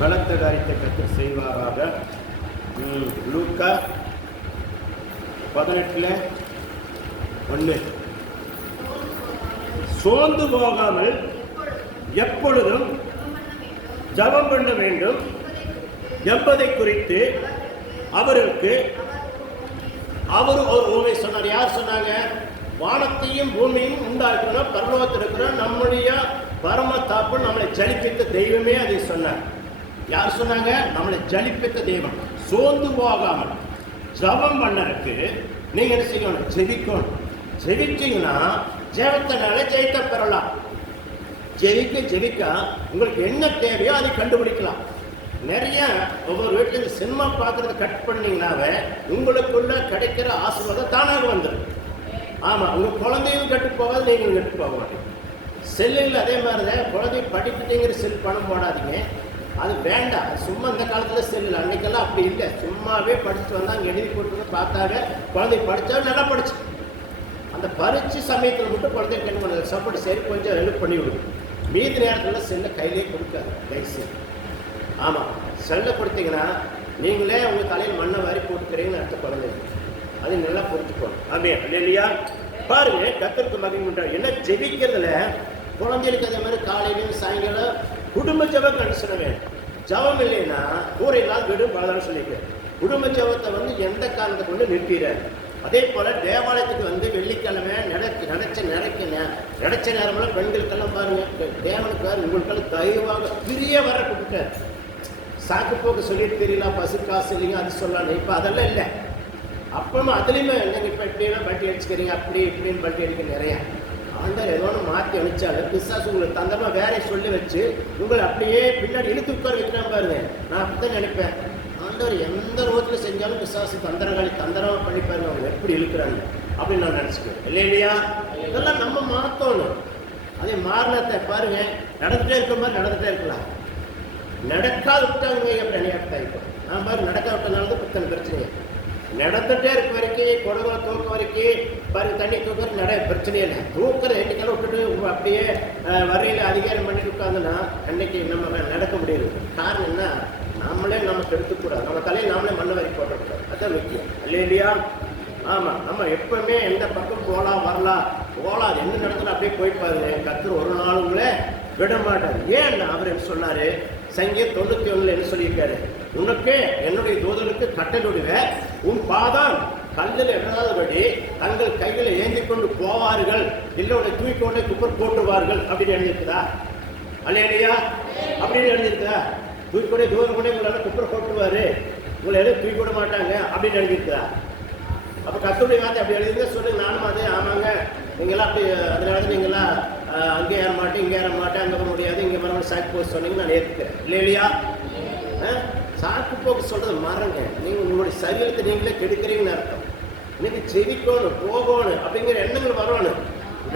பலத்த காரியத்தை கர்த்தர் செய்வாராக. லூக்கா 18:1 சோர்ந்து போகாமல் எப்பொழுதும் ஜெபம் பண்ண வேண்டும் என்பதை குறித்து அவருக்கு அவர் ஒரு உண்மை சொன்னார். யார் சொன்னாங்க? வானத்தையும் பூமியும் உண்டாக்கணும், பரலோகத்தில் இருக்கிற நம்முடைய பரம தாப்பு நம்மளை ஜலிப்பித்த தெய்வமே அதை சொன்னார். யார் சொன்னாங்க? நம்மளை ஜலிப்பித்த தெய்வம். சோர்ந்து போகாமல் ஜபம் பண்ணறதுக்கு நீங்க என்ன செய்யணும்? ஜெபிக்கணும். ஜெபிச்சீங்கன்னா ஜெபத்தினால ஜெயித்த பெறலாம். ஜெபிக்க உங்களுக்கு என்ன தேவையோ அதை கண்டுபிடிக்கலாம். நிறைய ஒவ்வொரு வீட்டில் இந்த சினிமா பார்க்கறத கட் பண்ணீங்கன்னாவே உங்களுக்குள்ள கிடைக்கிற ஆசீர்வாதம் தானாக வந்துடும். ஆமாம், உங்கள் குழந்தையும் கட்டு போகாது, நீங்களும் கட்டு போக மாட்டீங்க. செல்லில் அதே மாதிரி தான், குழந்தை படிக்கிட்டேங்கிற செல் பணம் போடாதீங்க, அது வேண்டாம். சும்மா இந்த காலத்தில் செல்லில், அன்றைக்கெல்லாம் அப்படி இல்லை. சும்மாவே படிச்சுட்டு வந்தால் அங்கே எழுதி போட்டு பார்த்தாவே குழந்தை படித்தாலும் நல்லா படிச்சு அந்த பரிச்சு சமயத்தில் மட்டும் குழந்தைக்கு என்ன பண்ணுறது, சாப்பாடு சரி கொஞ்சம் ஹெல்ப் பண்ணி விடுங்க. மீதி நேரத்தில் செல்லை கையிலே கொடுக்காது தயவுசெய்து. ஆமாம், செல்லை கொடுத்தீங்கன்னா நீங்களே உங்கள் தலையில் மண்ணை வாரி போட்டுக்கிறீங்கன்னு அடுத்த குழந்தைங்க அது நல்லா புரிஞ்சுக்கணும். அப்படியே இல்லையா? பாருங்க, கர்த்தருக்கு மகிமை உண்டாகும். என்ன ஜெபிக்கிறதுல குழந்தைகளுக்கு அதே மாதிரி காலையிலையும் சாயங்காலம் குடும்ப ஜபம் கண்டிஷன வேணும். ஜபம் இல்லைன்னா கூரை நாள் விடும் பலதான் சொல்லிக்கிறேன். குடும்ப ஜபத்தை எந்த காரணத்தை கொண்டு நிறுத்திடுறாரு. அதே போல தேவாலயத்துக்கு வெள்ளிக்கிழமை நினைச்ச நேரமெல்லாம் பெண்களுக்கெல்லாம் பாருங்க, தேவனுக்கு உங்களுக்கெல்லாம் தயவாக பிரிய வர கொடுத்தாரு. சாக்கு போக்கு சொல்லிட்டு தெரியல, பசு காசு இல்லைங்க அது சொல்லலாம். இப்போ அதெல்லாம் இல்லை. அப்புறமா அதுலேயுமே நீங்கள் இப்போ இப்படியெல்லாம் பட்டி அடிச்சுக்கிறீங்க, அப்படி இப்படின்னு பட்டி அடிக்க நிறையா. ஆண்டவர் ஏதோ ஒன்று மாற்றி அனுப்பிச்சாலும் பிசாசு உங்களுக்கு தந்தமாக வேற சொல்லி வச்சு உங்களை அப்படியே பின்னாடி இழுத்து உட்கார வைக்கிறான் பாருங்க. நான் அப்படித்தான் நினைப்பேன், ஆண்டவர் எந்த ரோட்டில் செஞ்சாலும் பிசாசு தந்திரமாக பண்ணிப்பாருங்க, அவங்க எப்படி இழுக்கிறாங்க அப்படின்னு நான் நினச்சிக்குவேன். இல்லையா? இதெல்லாம் நம்ம மாற்றணும். அதே மாறினத்தை பாருங்க, நடந்துகிட்டே இருக்கிற மாதிரி நடந்துகிட்டே இருக்கலாம். நடக்காது விட்டாங்க அப்படி அணியாட்டா. இப்போ நான் பாரு நடக்க விட்டனால தான் புத்தனை பிரச்சனை. நடந்துகிட்டே இருக்க வரைக்கும் குடங்களை தூக்க வரைக்கும் பாருங்க, தண்ணி தூக்க நிறைய பிரச்சனையே இல்லை. தூக்கிற எண்ணிக்கையில் விட்டுட்டு அப்படியே வரையில் அதிகாரம் பண்ணிட்டு உட்காந்துன்னா அன்னைக்கு நம்ம நடக்க முடியாது. காரணம் என்ன? நம்மளே நமக்கு எடுத்துக்கூடாது, நம்ம தலையில் நாமளே மண்ணை வரி போட்டக்கூடாது. அதுதான் முக்கியம். இல்லையா? ஆமாம், நம்ம எப்பவுமே எந்த பக்கம் போகலாம் வரலாம் அது என்ன நடந்தாலும் அப்படியே போய்ப்பாருங்க. கர்த்தர் ஒரு நாள் உங்களே விட மாட்டார். ஏன் அவர் என்ன சொன்னார்? சங்கீதம் 91 என்ன சொல்லியிருக்காரு? உனக்கு என்னுடைய தூதனுக்கு கட்டளையிடுவ, உன் பாதம் கல்லில் எண்ணாதபடி தங்கள் கைகளை ஏந்தி கொண்டு போவார்கள், இல்லையோட தூக்கிக்கொண்டே குப்பர் போட்டுவார்கள் அப்படின்னு எழுதியிருக்குதா? அல்லையா? அப்படின்னு எழுதியிருக்குதா? தூக்கிக்கொண்டே தூரம் கொண்டே உங்களால் குப்பர் போட்டுவாரு, உங்களை எதுவும் தூக்கி விட மாட்டாங்க அப்படின்னு எழுதியிருக்குதா? அப்போ கத்துடைய வார்த்தை அப்படி எழுதியிருந்தா சொல்லுங்க. நானும் அதே ஆமாங்க, நீங்களாம் அப்படி அதனால நீங்களாம் அங்கே ஏற மாட்டேன், இங்கே ஏற மாட்டேன், அங்கே வர முடியாது, இங்கே மரம் சாக்கு போக்கு சொன்னீங்க, நான் ஏற்றுக்கிறேன். இல்லையா? சாக்கு போக்கு சொல்கிறது மறங்க. நீங்கள் உங்களுடைய சரீரத்தை நீங்களே கெடுக்கிறீங்கன்னு அர்த்தம். இன்னைக்கு ஜெபிக்கணும், போகணும் அப்படிங்கிற எண்ணங்கள் வரணும்.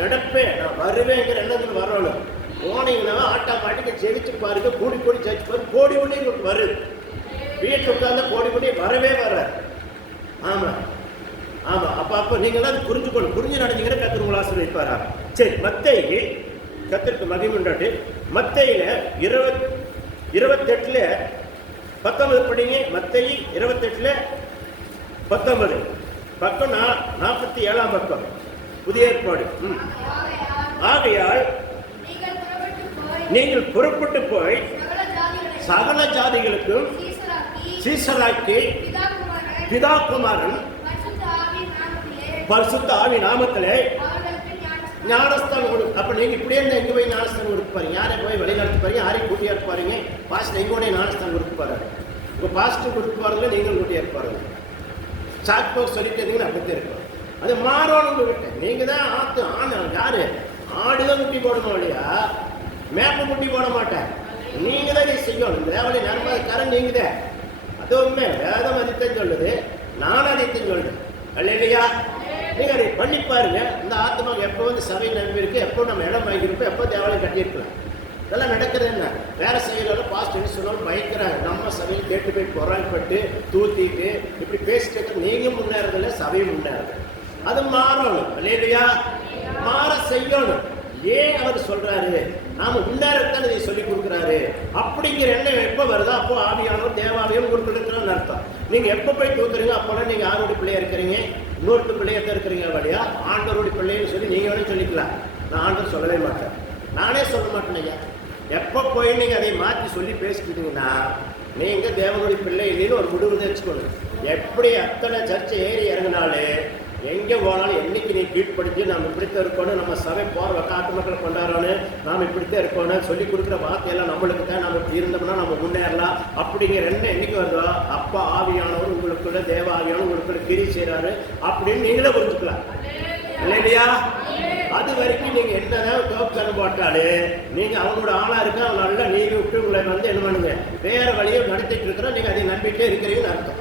நடப்பேன், நான் வருவேங்கிற எண்ணங்கள் வரணும். போனீங்கன்னா ஆட்டோமேட்டிக்காக ஜெபிச்சு பாருங்க, கூடி ஜெயிச்சு பாருங்க, கோடி ஒன்றே உங்களுக்கு வருது. வீட்டு உட்கார்ந்து கோடி வரவே வராது. ஆமாம். அப்போ நீங்களாம் அது புரிஞ்சுக்கணும். புரிஞ்சு நடந்தீங்கன்னா கர்த்தர் உங்களை ஆசீர்வதிப்பாரா? சரி, மத்தேயு கர்த்தருக்கு மகிமை உண்டாட்டு. மத்தேயுல 28:19 படிங்க. மத்தேயு 28:19 பக்கம் 47 பக்கம், புதிய ஏற்பாடு. ஆகையால் நீங்கள் புறப்பட்டு போய் சகல ஜாதிகளுக்கும் சீசராக்கி பிதா குமாரன் பரிசுத்த ஆவி நாமத்திலே ஞானஸ்தானம் கொடு. அப்போ நீங்கள் இப்படியே இருந்தால் எங்கே போய் ஞானஸ்தானம் கொடுக்க பாருங்க? யாரை போய் வெளிநாட்டு பாருங்க, யாரையும் கூட்டியாக இருப்பாருங்க? பாஸ்டர் எங்கோடைய ஞானஸ்தானம் கொடுக்க பாருங்க. உங்கள் பாஸ்டர் கொடுக்க பாருங்க, நீங்களும் கூட்டியாக இருப்பாருங்க. சாக் போக்கு சொல்லிட்டு இருந்தீங்கன்னா அப்படித்தான் இருக்கும். அது மாறணும் உங்ககிட்ட. நீங்கள் தான் யாரு ஆடுதான் முட்டி போடணும் இல்லையா? மேப்பை முட்டி போட மாட்டேன். நீங்கள் தான் நீ செய்யணும். இந்த வேலை நேரமாக கரண்ட் நீங்கள் தான். அது உண்மை. வேதம் அதைத்தான் சொல்லுது, நானும் அதைத்தான் சொல்லுது. இல்லையா? நீங்கள் அதை பண்ணி பாருங்க. இந்த ஆத்மாவுக்கு எப்போ சபை நம்பியிருக்கு, எப்போ நம்ம இடம் வாங்கியிருப்போம், எப்போ தேவாலயம் கட்டியிருக்கலாம். இதெல்லாம் நடக்கிறது என்ன? வேற செய்யலாம் பாஸ்ட் என்ன சொன்னாலும் பயக்கிறாங்க. நம்ம சபையில் கேட்டு போய் பொறாள்பட்டு தூத்திட்டு இப்படி பேசிட்டு நீங்கள் முன்னேறதில்லை, சபையும் முன்னேறது. அது மாறணும். இல்லையா? மாற செய்யணும். ஏன் அவர் சொல்றாரு? நாம முன்னேறத்தான் இதை சொல்லி கொடுக்குறாரு. அப்படிங்கிற எண்ணம் எப்ப வருதோ அப்போ ஆவியானவர் தேவாலயம் உங்களுக்கு இருக்கிறன்னு அர்த்தம். நீங்க எப்ப போய் தூக்குறீங்க அப்போல்லாம் நீங்க யாருடைய பிள்ளையா இருக்கிறீங்க? இன்னொருத்த பிள்ளையத்தான் இருக்கிறீங்க வழியா ஆண்டவருடைய பிள்ளைன்னு சொல்லி நீங்க வேணும் சொல்லிக்கலாம். நான் ஆண்டவர் சொல்லவே மாட்டேன், நானே சொல்ல மாட்டேன் ஐயா. எப்ப போய் நீங்க அதை மாற்றி சொல்லி பேசிக்கிட்டீங்கன்னா நீங்க தேவனுடைய பிள்ளை இல்லைன்னு ஒரு முடிவு வச்சுக்கணும். எப்படி அத்தனை சர்ச்சை ஏறி இறங்கினாலே எங்கே போனாலும் என்னைக்கு நீ கீழ்ப்படுத்தி நாம் இப்படித்தான் இருக்கணும், நம்ம சபை போகிற காட்டு மக்களை கொண்டாடணும், நாம் இப்படித்தான் இருக்கணும் சொல்லி கொடுக்குற வார்த்தையெல்லாம் நம்மளுக்கு தான், நம்ம இப்படி இருந்தோம்னா நம்ம முன்னேறலாம் அப்படிங்கிற எண்ணம் என்னைக்கு வருதோ அப்போ ஆவியானவர் உங்களுக்குள்ள தேவ ஆவியானவர் உங்களுக்குள்ள கிரி செய்கிறாரு அப்படின்னு நீங்களே புரிஞ்சுக்கலாம் இல்லையா? அது வரைக்கும் நீங்க என்னதான் தோக்கணும் போட்டாலே நீங்க அவங்களோட ஆளா இருக்க அவங்க நல்லா நீங்க விட்டு உங்களை வந்து என்ன பண்ணுங்க வேற வழியை நடத்திட்டு இருக்கிறோம். நீங்க அதை நம்பிட்டே இருக்கிறீங்கன்னு அர்த்தம்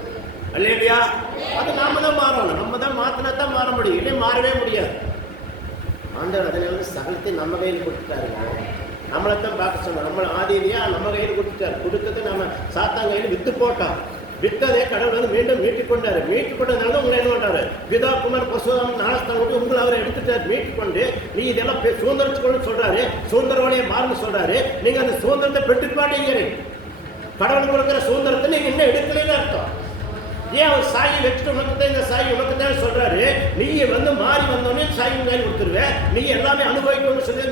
இல்லையா? அது நாம தான் மாறணும், நம்ம தான் மாத்தினா தான் மாற முடியும், இல்லை மாறவே முடியாது. ஆண்டவர் அதில் வந்து சகலத்தை நம்ம கையில் கொடுத்துட்டாருங்க. நம்மளைத்தான் பார்க்க சொன்னோம், நம்ம ஆதியிலையா நம்ம கையில் கொடுத்துட்டாரு. கொடுத்தது நம்ம சாத்தான் கையில் வித்து போட்டோம். வித்ததே கடவுள் வந்து மீண்டும் மீட்டுக் கொண்டாரு. மீட்டுக் கொண்டதுனால உங்களை என்ன பண்றாரு? பிதா குமார் பசுதாம் ஞானஸ்தானம் கொண்டு உங்களை அவரை எடுத்துட்டாரு. மீட்டுக் கொண்டு நீ இதெல்லாம் சுதந்திரத்துக்கு சொல்றாரு, சுதந்திரவாளியை மாறுன்னு சொல்றாரு. நீங்க அந்த சுதந்திரத்தை பெற்றுக்க மாட்டேங்கிறீங்க. கடவுள் கொடுக்குற சுதந்திரத்தை நீங்க இன்னும் எடுக்கலன்னு அர்த்தம். ஏன் அவர் சாயை வச்சுட்டு உனக்குத்தான் இந்த சாய் உனக்குத்தான் சொல்றாரு. நீ வந்து மாறி வந்தோடனே சாய் கையில் கொடுத்துருவேன், நீ எல்லாமே அனுபவிக்கணும்னு சொல்லி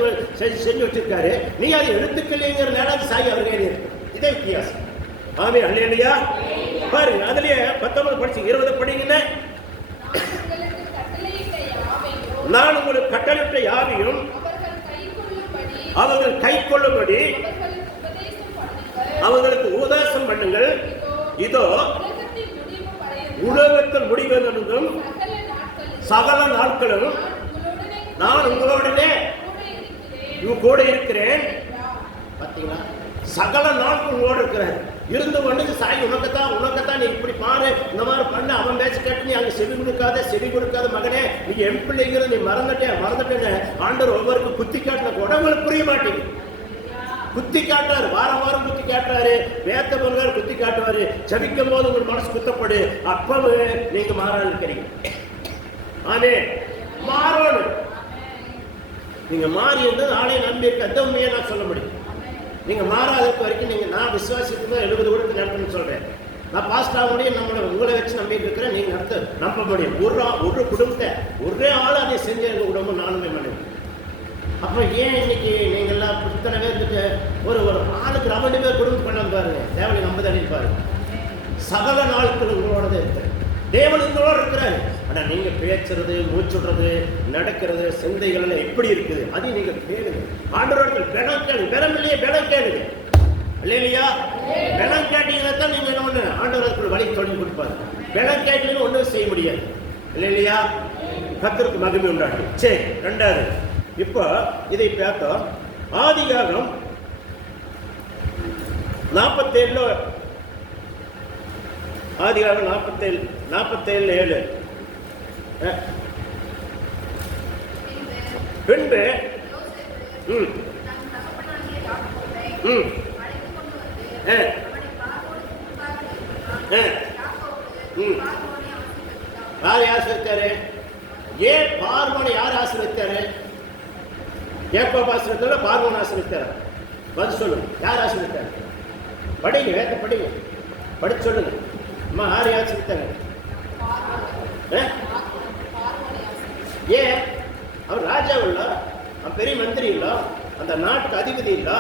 செஞ்சு வச்சிருக்காரு. நீ அதை எடுத்துக்கலைங்கிற நேரம் சாய் அவர் கையில் இருக்கு. இதே வித்தியாசம். ஆமே அல்லேலூயா. பாருங்க அதுலயே 19 படிச்சு 20 படிங்கன்னா, நான் உங்களுக்கு கட்டளையிட்ட யாவையும் அவர்கள் கை கொள்ளும்படி அவர்களுக்கு உபதேசம் பண்ணுங்கள். இதோ உலகத்தில் முடிவதும் சகல நாட்களும் நான் உங்களுடனே கூட இருக்கிறேன். பார்த்தீங்களா? சகல நாட்கள் உங்களோட இருக்கிறேன். இருந்து கொண்டு சாய் உனக்கத்தான் நீ இப்படி பாரு, இந்த மாதிரி பண்ண, அவன் பேச்சு கேட்டு நீ அங்கே செவி கொடுக்காத மகனே, நீ என் பிள்ளைங்கிற நீ மறந்துட்டேன்னு ஆண்டவர் ஒவ்வொருக்கும் குத்தி காட்டின கூட உங்களுக்கு புரிய மாட்டேங்குது. குத்தி காட்டுறாரு, வாரம் குத்தி காட்டுறாரு, வேத்த பொருளாரு குத்தி காட்டுவாரு. ஜபிக்கும் போது உங்க மனசு குத்தப்படு, அப்பவே நீங்க மாறாது இருக்கிறீங்க. ஆனே மாறணும். நீங்க மாறி வந்து நாளே நம்பி இருக்க அந்த உண்மையை நான் சொல்ல முடியும். நீங்க மாறாததுக்கு வரைக்கும் நீங்க நான் விசுவாசிக்கு தான் 70 வருடத்துக்கு நடத்தணும்னு சொல்றேன். நான் பாஸ்ட் ஆக முடியும், நம்மளோட உங்களை வச்சு நம்பிட்டு இருக்கிறேன். நீங்க நம்ப முடியும். ஒரு குடும்பத்தை ஒரே ஆள் அதை செஞ்ச எங்க குடும்பம் நானுமே பண்ணி. அப்போ ஏன் இன்னைக்கு நீங்க எல்லாம் இத்தனை பேர் இருந்துட்டு ஒரு ஆளுக்கு 2 பேர் குடும்பம் கொண்டாந்து பாருங்க, தேவனை நம்ப தண்ணி பாருங்க. சகல நாட்கள் உங்களோட இருக்கு, தேவன் உங்களோட இருக்கிறாரு. ஆனா நீங்க பேசுறது, மூச்சுடுறது, நடக்கிறது, சிந்தைகள் எல்லாம் எப்படி இருக்குது அது நீங்க கேளுங்க. ஆண்டவர்கள் பெணம் கேளு, பெறமில்லையே பெணம் கேளுங்க இல்லையா? பெணம் கேட்டீங்கன்னா தான் நீங்க என்ன பண்ண ஆண்டவர்கள் வழி தொடங்கி கொடுப்பாரு. பெணம் கேட்டீங்கன்னு ஒன்றும் செய்ய முடியாது இல்லையா? கர்த்தருக்கு மகிமை உண்டாகும். சரி, 2வது இப்போ இதை பார்த்தோம். ஆதிகாகம் 47 ஆதிகாகம் 47:7 பின்பு யார் ஆசிரித்தாரு? ஏன் பார்வோனை யார் ஆசிரித்தாரு? யாக்கோபு ஆசிரித்தாரா பார்வோன் ஆசிரித்தாரா? பதில் சொல்லுங்க. யார் ஆசிரித்தாரு? படிங்க, வேத படிங்க, படிச்சு சொல்லுங்க. அம்மா யார் ஆசிரித்தாங்க? ஏன் அவர் ராஜா இல்ல, அவன் பெரிய மந்திரி இல்ல, அந்த நாட்டுக்கு அதிபதி இல்ல,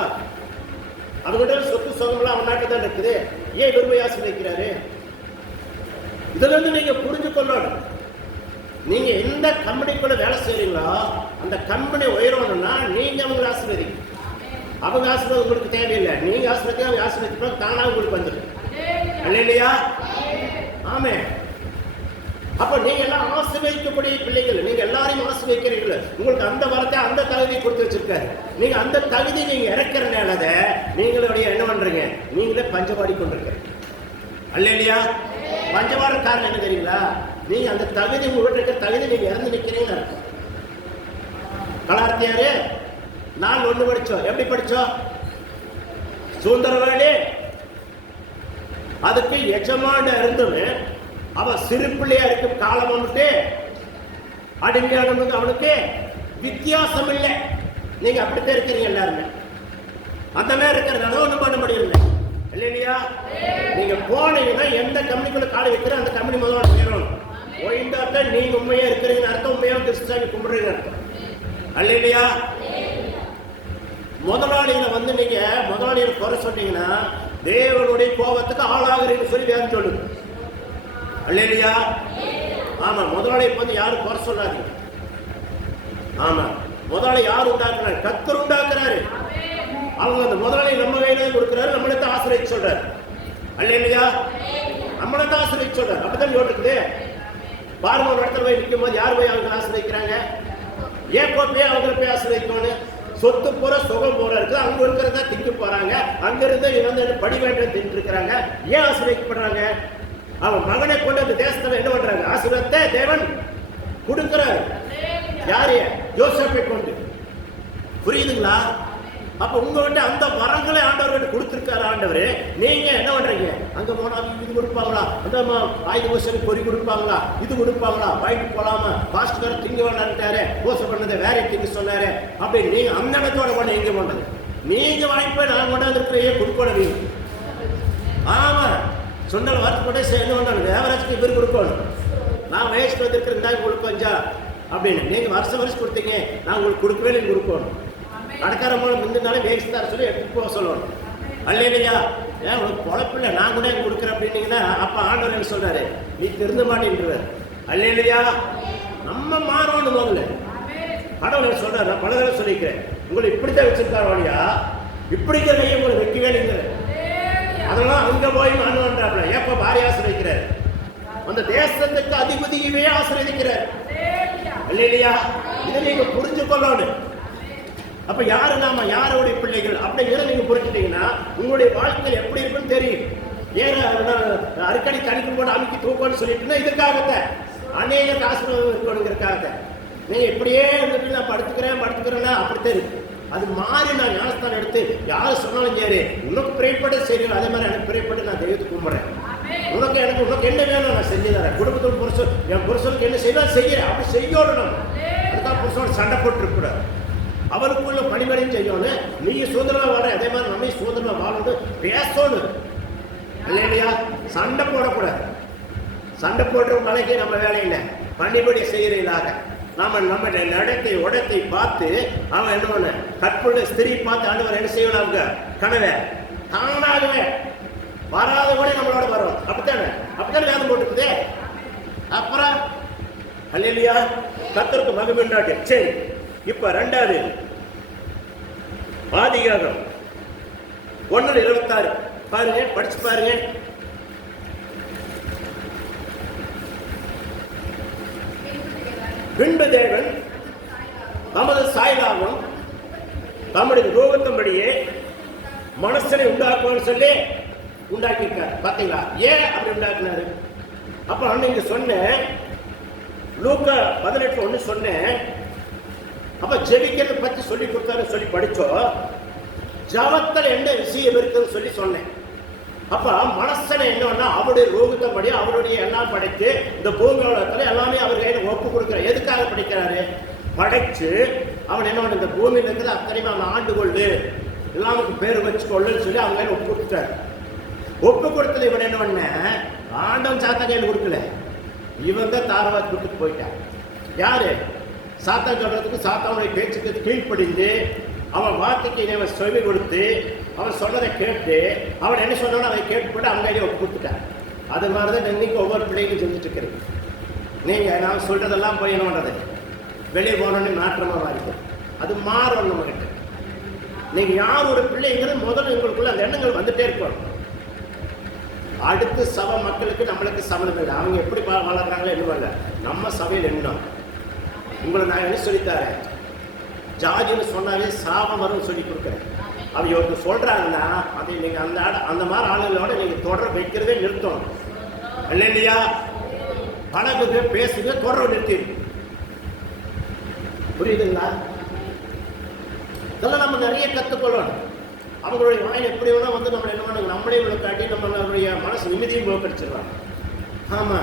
அவங்ககிட்ட சொத்து சுகம்லாம் அவன் நாட்டு தான் இருக்குது. ஏன் இவர் ஆசிரியக்கிறாரு? இதுல இருந்து நீங்க புரிஞ்சு கொள்ளணும். நீங்க எந்த கம்பெனிக்குள்ள வேலை செய்றீங்களோ அந்த கம்பெனி உயரணும்னா நீங்க அவங்க ஆசீர்வதிங்க. அவங்க ஆசீர்வாதம் உங்களுக்கு தேவையில்லை, நீங்க ஆசீர்வதிக்க அவங்க ஆசீர்வதிப்பா தானா உங்களுக்கு வந்துடும் இல்லையா? ஆமே. அப்ப நீங்க எல்லாம் ஆசீர்வதிக்கக்கூடிய பிள்ளைகள், நீங்க எல்லாரையும் ஆசீர்வதிக்கிறீர்கள். உங்களுக்கு அந்த வரத்தை அந்த தகுதி கொடுத்து வச்சிருக்காரு. நீங்க அந்த தகுதி நீங்க இறக்கிறனால நீங்களுடைய என்ன பண்றீங்க? நீங்களே பஞ்சபாடி கொண்டிருக்கிறீங்க இல்லையா? பஞ்சபாட காரணம் என்ன தெரியுங்களா? நீங்க அந்த தகுதி உங்கள்கிட்ட இருக்க தகுதி நீங்க இறந்து நிக்கிறீங்கன்னு அர்த்தம். கலாத்தியாரு 4:1 படிச்சோம். எப்படி படிச்சோம்? சுந்தரவாளி அதுக்கு எஜமான இருந்தவனு அவன் சிறு பிள்ளையா இருக்கும் காலம் வந்துட்டு அடிமையானவங்க அவனுக்கு வித்தியாசம் இல்லை. நீங்க அப்படித்தான் இருக்கிறீங்க எல்லாருமே. அந்த மாதிரி இருக்கிறதுனால ஒன்றும் பண்ண முடியல இல்லையா? நீங்க போனீங்கன்னா எந்த கம்பெனிக்குள்ள காலை வைக்கிற அந்த கம்பெனி முதல்ல உயரணும். ஓய்ந்தாத்தான் நீங்க உண்மையா இருக்கிறீங்கன்னு அர்த்தம், உண்மையா கிறிஸ்துவாமி கும்பிடுறீங்க அர்த்தம் இல்லையா? முதலாளிகளை வந்து நீங்க முதலாளிகளை குறை சொன்னீங்கன்னா தேவனுடைய கோபத்துக்கு ஆளாகிறீங்கன்னு சொல்லி வேதம் சொல்லுங்க இல்லையா? ஆமா, முதலாளியை வந்து யாரும் குறை சொல்லாதீங்க. ஆமா, முதலாளி யார் உண்டாக்குறாரு? கர்த்தர் உண்டாக்குறாரு. அவங்க அந்த முதலாளி நம்ம கையில கொடுக்குறாரு, நம்மளை தான் ஆசிரியர் சொல்றாரு இல்லையா? நம்மளை தான் ஆசிரியர் சொல்றாரு. அப்படித்தான் யோட்டுக்குது. பாருங்க, ஒரு இடத்துல போய் நிற்கும் போது யார் போய் அவங்க ஆசிரியக்கிறாங்க? ஏன் போய் அவங்க போய் ஆசிரியக்கணும்? சொத்து போற சுகம் போற இருக்குது, அங்க இருக்கிறதா திக்கு போறாங்க, அங்க இருந்து வந்து படி வேண்டும் தின்னு இருக்கிறாங்க. ஏன் ஆசிரியப்படுறாங்க? அவன் மகனை கொண்டு அந்த தேசத்துல என்ன பண்றாங்க? ஆசிரியத்தை தேவன் கொடுக்கிறாரு. யாரு? யோசேப்பை கொண்டு. புரியுதுங்களா? அப்ப உங்ககிட்ட அந்த வரங்களை ஆண்டவர்கிட்ட கொடுத்திருக்காரு ஆண்டவர். நீங்க என்ன பண்றீங்க? அங்க போனா இது கொடுப்பாங்களா, அந்த ஆயுத பூசணி பொறி கொடுப்பாங்களா, இது கொடுப்பாங்களா, வாங்கிட்டு போலாமா, பாஸ்டர் திங்க வேண்டான்ட்டாரு, பூசை பண்ணதை வேற திங்க சொன்னாரு அப்படின்னு நீங்க அந்த இடத்தோட பண்ண எங்க பண்றது? நீங்க வாங்கிப்போ நான் கொண்டாந்து இருக்கிற கொடுக்கணும். ஆமா, சொன்னல வார்த்தை கூட என்ன பண்ணணும்? தேவராஜுக்கு இவர் கொடுக்கணும். நான் வயசுக்கு வந்திருக்கிறேன் கொடுப்பேஞ்சா அப்படின்னு நீங்க வருஷம் கொடுத்தீங்க, நான் உங்களுக்கு கொடுக்கவே நீங்க கொடுக்கணும். கடைக்கார மூலம் முந்தினாலும் வேஸ்ட்டார் சொல்லி எடுத்து போக சொல்லணும் இல்லையா? ஏன் உனக்கு பொழப்பில்லை, நான் கூட கொடுக்குறேன் அப்படின்னீங்கன்னா அப்ப ஆண்டவர் என்ன சொல்றாரு? நீ திருந்த மாட்டேன்றார் இல்லையா? நம்ம மாறணும் முதல்ல. கடவுள் சொல்றாரு, நான் பல தடவை சொல்லிக்கிறேன், உங்களை இப்படித்தான் வச்சிருக்காரு வழியா, இப்படிக்கிற கையை உங்களை வைக்கவே இல்லைங்கிற. அதெல்லாம் அங்க போய் ஆண்டுன்றாப்ல. ஏப்ப பாரி ஆசிரியக்கிறார், அந்த தேசத்துக்கு அதிபதியவே ஆசிரியக்கிறார் இல்லையா? இதை நீங்க புரிஞ்சு கொள்ளணும். அப்ப யாரு நாம, யாருடைய பிள்ளைகள் அப்படிங்கிறத நீங்க புரிஞ்சுட்டீங்கன்னா உங்களுடைய வாழ்க்கையில் எப்படி இருக்குன்னு தெரியும். ஏன் அடிக்கடி கணிக்கும் போது அமுக்கி தூக்கம்னு சொல்லிட்டு இதுக்காகத்தான் அநேக காசு இருக்கணுங்கிறதுக்காக. நீங்க இப்படியே இருந்துட்டு நான் படுத்துக்கிறேன்னா அப்படித்தான் இருக்கு. அது மாறி நான் ஞானஸ்தானம் எடுத்து யாரு சொன்னாலும் சரி, உனக்கு பிரியப்பட்டு செய்யணும், அதே மாதிரி எனக்கு பிரியப்பட்டு நான் தெய்வத்துக்கு கும்பிடுறேன். உனக்கு என்ன வேணும் நான் செஞ்சு தரேன். குடும்பத்தோட புருஷன், என் புருஷனுக்கு என்ன செய்யணும் செய்யறேன். அப்படி செய்யணும். அதுதான் புருஷனோட சண்டை போட்டு இருக்கக்கூடாது. அவருக்குள்ள பணிமனையும் செய்யணும். நீங்க சுதந்திரமா வாழ, அதே மாதிரி நம்ம சுதந்திரமா வாழணும், பேசணும் இல்லையா? சண்டை போடக்கூடாது. சண்டை போடுற மலைக்கு நம்ம வேலை இல்லை. பணிபடி செய்யறதாக நாம நம்ம நடத்தை உடத்தை பார்த்து அவன் என்ன பண்ண கற்புள்ள ஸ்திரீ பார்த்து ஆண்டவர் என்ன செய்யணும்? அவங்க கனவை தானாகவே வராத கூட நம்மளோட வரும். அப்படித்தானே வேதம் போட்டுக்குது. அப்புறம் அல்லேலூயா, கர்த்தருக்கு மகிமை உண்டாகட்டும். சரி, இப்ப ரெண்டாவது ஆதியாகமம் 1:26 பாருங்க, படிச்சு பாருங்க. பின்பு தேவன் தமது சாயலாகவும் தம்முடைய ரூபத்தின்படியே மனுஷனை உண்டாக்குவான்னு சொல்லி உண்டாக்கியிருக்காரு. பாத்தீங்களா? ஏன் அப்படி உண்டாக்குனாரு? அப்ப நீங்க சொன்ன லூக்கா 18:1 சொன்னேன். அப்ப ஜெபிக்கிறத பத்தி சொல்லி கொடுத்தாரு சொல்லி படிச்சோம். ஜபத்தில் என்ன விஷயம் இருக்குன்னு சொல்லி சொன்னேன். அப்ப மனசனை என்னன்னா அவருடைய ரூபத்தின்படி அவருடைய எல்லாம் படைத்து இந்த பூங்கோளத்துல எல்லாமே அவர் கையில ஒப்பு கொடுக்கிறார். எதுக்காக படைக்கிறாரு? படைச்சு அவன் என்ன பண்ண இந்த பூமியில இருக்கிறது அத்தனையுமே அவன் ஆண்டு கொள்ளு, எல்லாமுக்கு பேர் வச்சுக்கொள்ளுன்னு சொல்லி அவங்க கையில ஒப்பு கொடுத்துட்டாரு. ஒப்பு கொடுத்தது இவன் என்ன பண்ண ஆண்டவன் சாத்தா கையில் கொடுக்கல, இவன் தான் தாரவாத் கொடுத்துட்டு போயிட்டான். யாரு? சாத்தான் சொல்றதுக்கு சாத்தாவுடைய பேச்சுக்கு கீழ்ப்படிந்து அவன் வார்த்தைக்கு அவன் செவி கொடுத்து அவன் சொன்னதை கேட்டு அவன் என்ன சொன்னாலும் அதை கேட்டு போட்டு அவங்க கையில ஒப்பு கொடுத்துட்டான். அது மாதிரிதான் இன்னைக்கு ஒவ்வொரு பிள்ளைகளும் செஞ்சுட்டு இருக்கிறது. நீங்க நான் சொல்றதெல்லாம் போய் என்ன பண்றது? வெளியே போனோன்னு மாற்றமா மாறிக்கும். அது மாறும் நம்ம கிட்ட. நீங்க யாரோட பிள்ளைங்கிறது முதல்ல உங்களுக்குள்ள அந்த எண்ணங்கள் வந்துட்டே இருக்கும். அடுத்த சபை மக்களுக்கு நம்மளுக்கு சம்மந்தம் இல்லை. அவங்க எப்படி வளர்றாங்களோ என்ன வரல, நம்ம சபையில் எண்ணம். உங்களை நான் என்ன சொல்லித்தாரேன்? ஜாதின்னு சொன்னாலே சாபம் வரும்னு சொல்லி கொடுக்குறேன். அவங்க ஒருத்தர் சொல்றாங்கன்னா அதை நீங்க அந்த மாதிரி ஆளுகளோட நீங்க தொடர் வைக்கிறதே நிறுத்தணும் இல்லையா? பழகுங்க, பேசுங்க, தொடர் நிறுத்தி. புரியுதுங்களா? இதெல்லாம் நம்ம நிறைய கற்றுக்கொள்ளணும். அவங்களுடைய வாயில் எப்படி வேணா வந்து நம்ம என்ன பண்ணுங்க, நம்மளே விளக்காட்டி நம்மளுடைய மனசு நிம்மதியும் விளக்கடிச்சிடலாம். ஆமா,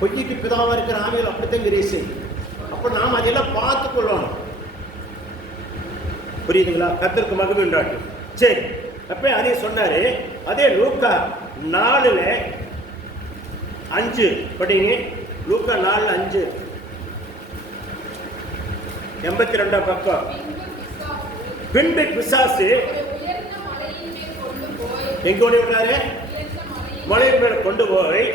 பொய்க்கு பிதாவா இருக்கிற ஆவிகள் அப்படித்தான் கிரேசி. அப்ப நாம் அதெல்லாம் பார்த்து கொள்ளணும். புரியுதுங்களா? கர்த்தருக்கு மகிமை உண்டாகட்டும். சரி, அப்ப அதையும் சொன்னாரு. அதே லூக்கா 4:5 படிங்க. லூக்கா 4:5, 82 பக்கம். பின்பு பிசாசு எங்க ஓடி விடுறாரு? மலையின் மேல கொண்டு போய்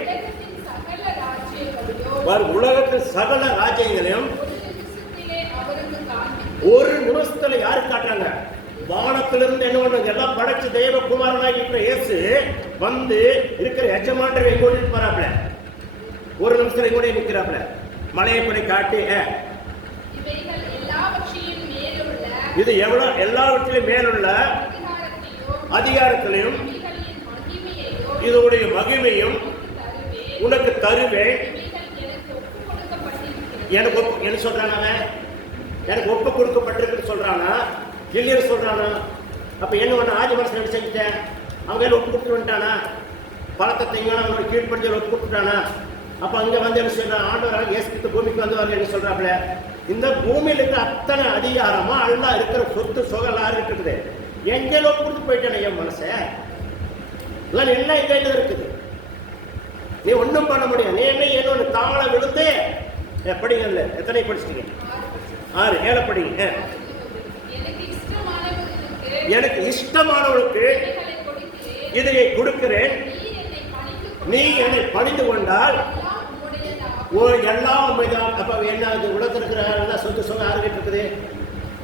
உலகத்தில் சகல ராஜ்யங்களையும் ஒரு நிமிஷத்துல யாரு காட்டுறாங்க? வானத்திலிருந்து என்ன பண்ணுங்க, எல்லாம் படைச்சு தேவகுமாரனாக இருக்கிற இயேசு வந்து இருக்கிற எஜமான்றை எங்க ஓடி போறாப்ல, ஒரு நிமிஷத்துல எங்க ஓடி நிற்கிறாப்ல, மலையை படி காட்டி இது எவ்வளவு எல்லாவற்றிலும் மேலுள்ள அதிகாரத்திலையும் இதோடைய மகிமையும் உனக்கு தருவேன். எனக்கு என்ன சொல்றான் அவன்? எனக்கு ஒப்பு கொடுக்கப்பட்டிருக்கு சொல்றானா இல்லையா சொல்றானா? அப்ப என்ன பண்ண ஆதி மனசு என்ன செஞ்சுட்டேன்? அவங்க ஒப்பு கொடுத்துட்டு வந்துட்டானா? பழத்தை திங்கணும் அவனோட கீழ்படிஞ்சல் ஒப்பு கொடுத்துட்டானா? அப்ப அங்க வந்து என்ன சொல்றான்? ஆண்டவராக இயேசு கிறிஸ்து பூமிக்கு வந்து என்ன சொல்றாப்ல, இந்த பூமியில் இருக்கிற அத்தனை அதிகாரமா அல்லா இருக்கிற சொத்து சொகலாம் இருக்குது, எங்கே ஒப்பு கொடுத்து போயிட்டானே என் மனச எல்லாம் எங்க இருக்குது, நீ ஒன்றும் பண்ண முடியாது. நீ என்ன என்னோட தாள விழுத்து படிங்கல்ல. எத்தனை படிச்சிட்டீங்க? 6, 7 படிங்க. எனக்கு இஷ்டமானவனுக்கு இதை கொடுக்கிறேன், நீ என்னை பணிந்து கொண்டால் எல்லாம் உண்மைதான். அப்ப என்ன உலகத்தில் இருக்கிற சொத்து சொன்ன யாருக்கிட்டு இருக்குது?